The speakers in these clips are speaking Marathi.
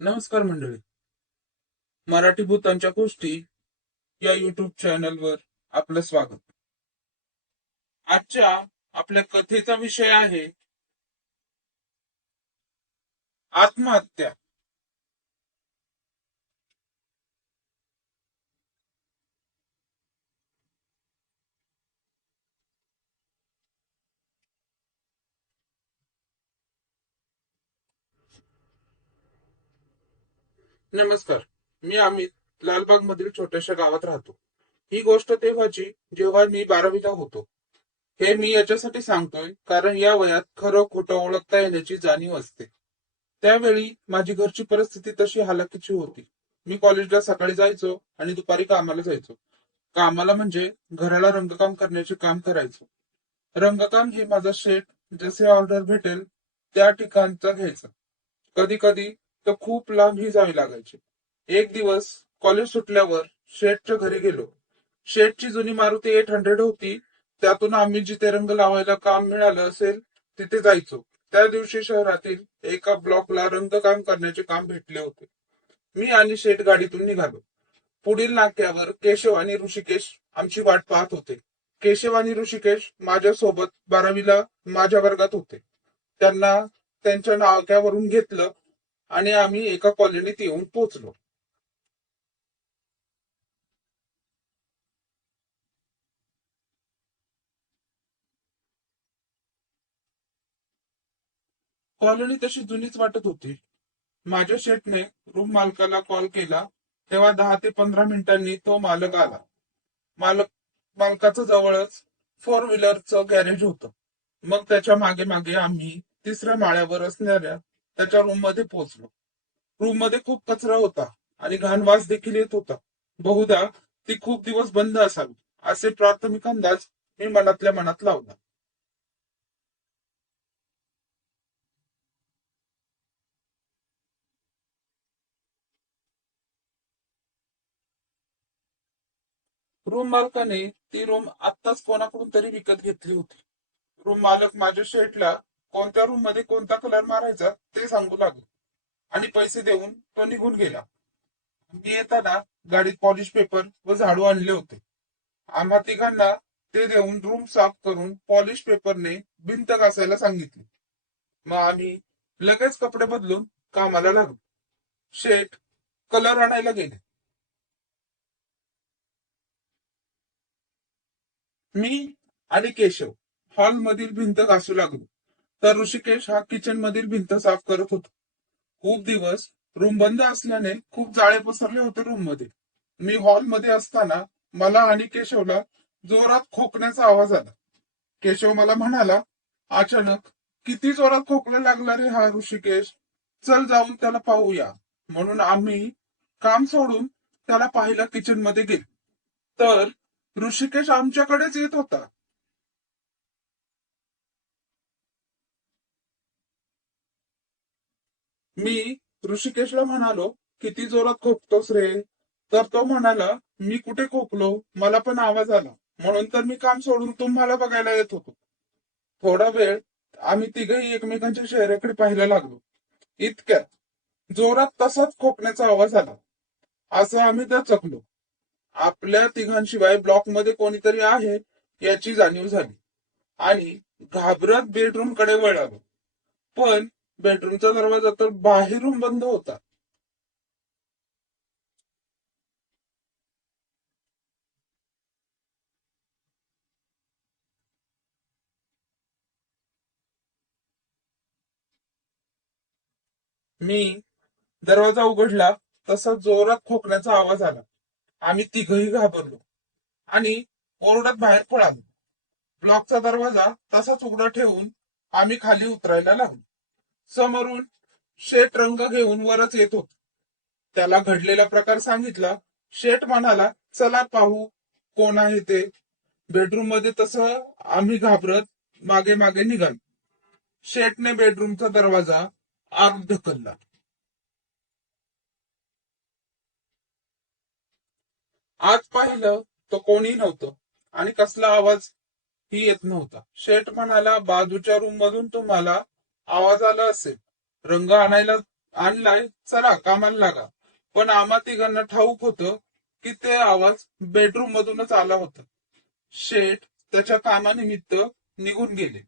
नमस्कार मंडळी. मराठी भूतांच्या गोष्टी या युट्यूब चॅनलवर आपलं स्वागत. आजच्या आपल्या कथेचा विषय आहे आत्महत्या. नमस्कार, मी अमित. लालबाग मधील छोट्याशा गावात राहतो. ही गोष्ट तेव्हाची जेव्हा मी 12वीला होतो. हे मी याच्यासाठी सांगतोय कारण या वयात खरं खोटं ओळखता येण्याची जाणीव असते. त्यावेळी माझी घरची परिस्थिती तशी हालाकीची होती. मी कॉलेजला सकाळी जायचो आणि दुपारी कामाला जायचो. कामाला म्हणजे घराला रंगकाम करण्याचे काम करायचो. रंगकाम हे माझा शेट जसे ऑर्डर भेटेल त्या ठिकाणचा घ्यायचा. कधी कधी तर खूप लांबही जावे लागायचे. एक दिवस कॉलेज सुटल्यावर शेठच्या घरी गेलो. शेठची जुनी मारुती 800 होती. त्यातून आम्ही जिथे रंग लावायला काम मिळालं असेल तिथे जायचो. त्या दिवशी शहरातील एका ब्लॉकला रंगकाम करण्याचे काम भेटले होते. मी आणि शेठ गाडीतून निघालो. पुढील नाक्यावर केशव आणि ऋषिकेश आमची वाट पाहत होते. केशव आणि ऋषिकेश माझ्यासोबत 12वीला माझ्या वर्गात होते. त्यांना त्यांच्या नाक्यावरून घेतलं आणि आम्ही एका कॉलनीत येऊन पोहोचलो. कॉलनी तशी जुनीच वाटत होती. माझ्या शेठने रूम मालकाला कॉल केला तेव्हा 10 ते 15 मिनिटांनी तो मालक आला. मालक मालकाचं जवळच 4 व्हीलरचं गॅरेज होतं. मग त्याच्या मागे मागे आम्ही 3ऱ्या माळ्यावर असणाऱ्या त्याच्या रूम मध्ये पोहोचलो. रूम मध्ये खूप कचरा होता आणि घाण वास देखील येत होता. बहुधा ती खूप दिवस बंद असावी असे प्राथमिक अंदाज मी मनातल्या मनात लावला. रूम मालकाने ती रूम आत्ताच कोणाकडून तरी विकत घेतली होती. रूम मालक माझ्या शेठला कोणत्या रूम मध्ये कोणता कलर मारायचा ते सांगू लागला आणि पैसे देऊन तो निघून गेला. मी येताना गाडीत पॉलिश पेपर व झाडू आणले होते. आम्हा तिघांना ते देऊन रूम साफ करून पॉलिश पेपरने भिंत घासायला सांगितली. मग आम्ही लगेच कपडे बदलून कामाला लागलो. शेठ कलर आणायला गेले. मी आणि केशव हॉल मधील भिंत घासू लागलो, तर ऋषिकेश हा किचन मधील भिंत साफ करत होता. खूप दिवस रूम बंद असल्याने खूप जाळे पसरले होते रूम मध्ये. मी हॉल मध्ये असताना मला आणि केशवला जोरात खोकण्याचा आवाज आला. केशव मला म्हणाला, अचानक, किती जोरात खोकला लागला रे हा ऋषिकेश. चल जाऊन त्याला पाहूया. म्हणून आम्ही काम सोडून त्याला पाहायला किचन मध्ये गेलो. तर ऋषिकेश आमच्याकडेच येत होता. मी ऋषिकेशला म्हणालो, किती जोरात खोकतोस रे. तर तो म्हणाला, मी कुठे खोकलो, मला पण आवाज आला, म्हणून तर मी काम सोडून तुम्हाला बघायला येत होतो. थोडा वेळ आम्ही तिघही एकमेकांच्या चेहऱ्याकडे पाहायला लागलो. इतक्यात जोरात तसाच खोकण्याचा आवाज आला. असं आम्ही दचकलो. आपल्या तिघांशिवाय ब्लॉक मध्ये कोणीतरी आहे याची जाणीव झाली आणि घाबरत बेडरूम कडे वळालो. पण बेडरूमचा दरवाजा तर बाहेरून बंद होता. मी दरवाजा उघडला तसा जोरात खोकण्याचा आवाज आला. आम्ही तिघही घाबरलो आणि ओरडत बाहेर पळालो. ब्लॉकचा दरवाजा तसाच उघडा ठेवून आम्ही खाली उतरायला लागलो. समोरून शेठ रंग घेऊन वरच येत होता. त्याला घडलेला प्रकार सांगितला. शेठ म्हणाला, चला पाहू कोण आहे ते. बेडरूम मध्ये तसं आम्ही घाबरत मागे मागे निघालो. शेठने बेडरूमचा दरवाजा आत ढकलला. आत पाहिलं तर कोणी नव्हतं आणि कसला आवाज ही येत नव्हता. शेठ म्हणाला, बाजूच्या रूम मधून तुम्हाला आवाज आला असेल. रंग आणायला आणलाय, चला कामाला लागा. पण आम्हा तिघांना ठाऊक होतं की ते आवाज बेडरूम मधूनच आला होता. शेठ त्याच्या कामानिमित्त निघून गेले.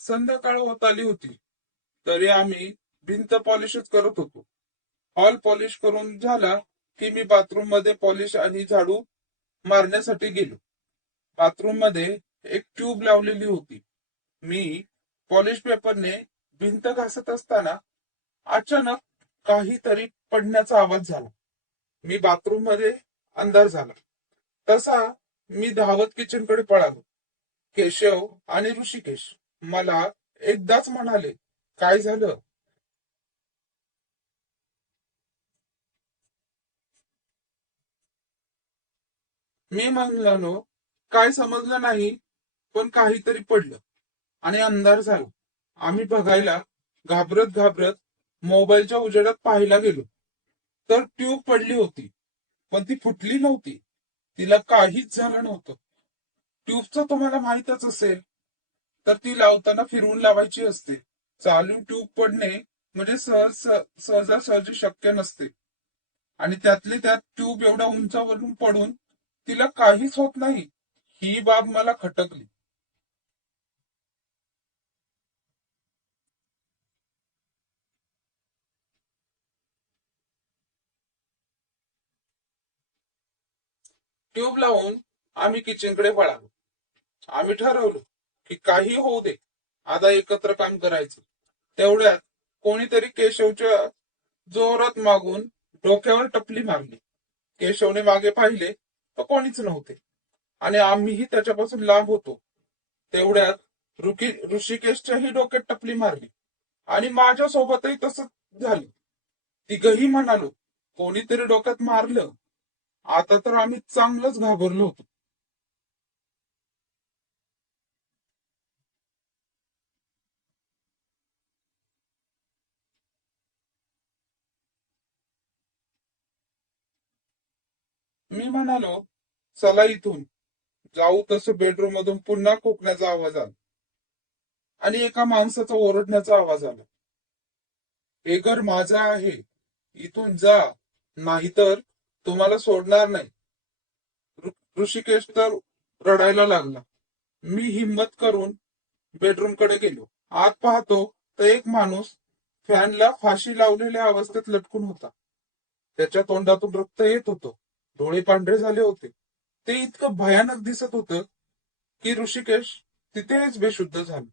संध्याकाळ होत आली होती तरी आम्ही भिंत पॉलिशच करत होतो. हॉल पॉलिश करून झाला की मी बाथरूम मध्ये पॉलिश आणि झाडू मारण्यासाठी गेलो. बाथरूम मध्ये एक ट्यूब लावलेली होती. मी पॉलिश पेपरने भिंत घासत असताना अचानक काहीतरी पडण्याचा आवाज झाला. मी बाथरूम मध्ये अंधार झाला. तसा मी धावत किचनकडे पळालो. केशव आणि ऋषिकेश मला एकदाच म्हणाले, काय झालं? मी म्हणलो, काय समजलं नाही, पण काहीतरी पडलं आणि अंधार झाला. आम्ही बघायला घाबरत घाबरत मोबाईलच्या उजेडात पाहायला गेलो तर ट्यूब पडली होती, पण ती फुटली नव्हती. तिला काहीच झालं नव्हतं. ट्यूबचं तुम्हाला माहीतच असेल, तर ती लावताना फिरवून लावायची असते. चालू ट्यूब पडणे म्हणजे सहजासहजी शक्य नसते. आणि त्यातली त्यात ट्यूब एवढ्या उंचावरून पडून तिला काहीच होत नाही, ही बाब मला खटकली. ट्यूब लावून आम्ही किचनकडे वळालो. आम्ही ठरवलं की काही होऊ दे, आता एकत्र काम करायचं. तेवढ्यात कोणीतरी केशवच्या जोरात मागून डोक्यावर टपली मारली. केशवने मागे पाहिले तर कोणीच नव्हते आणि आम्हीही त्याच्यापासून लांब होतो. तेवढ्यात ऋषिकेशच्याही डोक्यात टपली मारली आणि माझ्या सोबतही तसंच झालं. तिघही म्हणालो, कोणीतरी डोक्यात मारलं. आता तर आम्ही चांगलंच घाबरलो होतो. मी म्हणालो, चला इथून जाऊ. तसं बेडरूम मधून पुन्हा खोकण्याचा आवाज आला आणि एका माणसाचा ओरडण्याचा आवाज आला. हे घर माझं आहे, इथून जा, नाहीतर तुम्हाला सोडणार नाही. ऋषिकेश तर रडायला लागला. मी हिम्मत करून बेडरूम कडे गेलो. आत पाहतो तर एक माणूस फॅनला फाशी लावलेल्या अवस्थेत लटकून होता. त्याच्या तोंडातून रक्त येत होतं. डोळे पांढरे झाले होते. ते इतकं भयानक दिसत होतं की ऋषिकेश तिथेच बेशुद्ध झाला.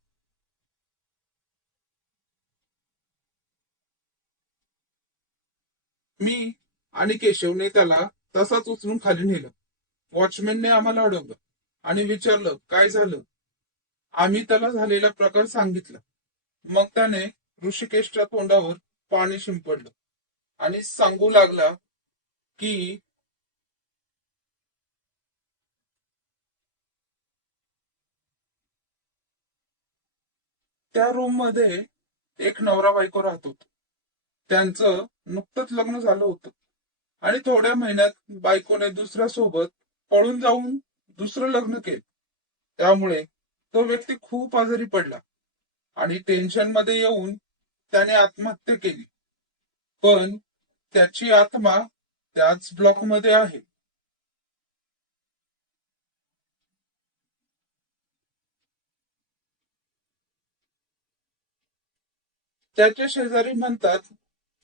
मी आणि केशवने त्याला तसाच उचलून खाली नेलं. वॉचमॅनने आम्हाला अडवलं आणि विचारलं, काय झालं? आम्ही त्याला झालेला प्रकार सांगितला. मग त्याने ऋषिकेशच्या तोंडावर पाणी शिंपडलं आणि सांगू लागला की त्या रूम मध्ये एक नवरा बायको राहत होत. त्यांचं नुकतंच लग्न झालं होतं आणि थोड्या महिन्यात बायकोने दुसऱ्या सोबत पळून जाऊन दुसरं लग्न केलं. त्यामुळे तो व्यक्ती खूप आजारी पडला आणि टेन्शन मध्ये येऊन त्याने आत्महत्या केली. पण त्याची आत्मा त्याच ब्लॉक मध्ये आहे. त्याचे शेजारी म्हणतात,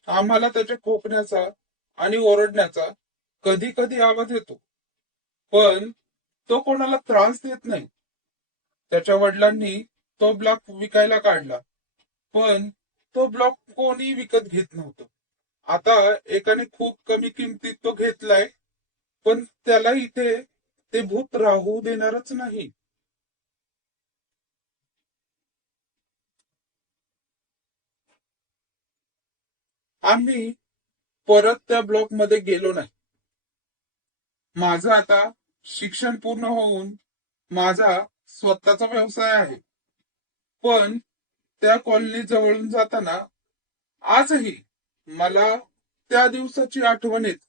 आम्हाला त्याच्या खोकण्याचा आणि ओरडण्याचा कधी कधी आवाज येतो, पण तो कोणाला त्रास देत नाही. त्याच्या वडिलांनी तो ब्लॉक विकायला काढला, पण तो ब्लॉक कोणी विकत घेत नव्हतं. आता एकाने खूप कमी किमतीत तो घेतलाय, पण त्याला इथे ते भूत राहू देणारच नाही. आम्ही परत त्या ब्लॉक मध्ये गेलो नाही. माझं आता शिक्षण पूर्ण होऊन माझा स्वतःचा व्यवसाय आहे. पण त्या कॉलनी जवळून जाताना आजही मला त्या दिवसाची आठवण येते.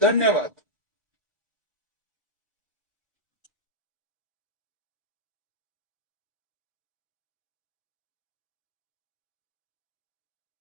धन्यवाद.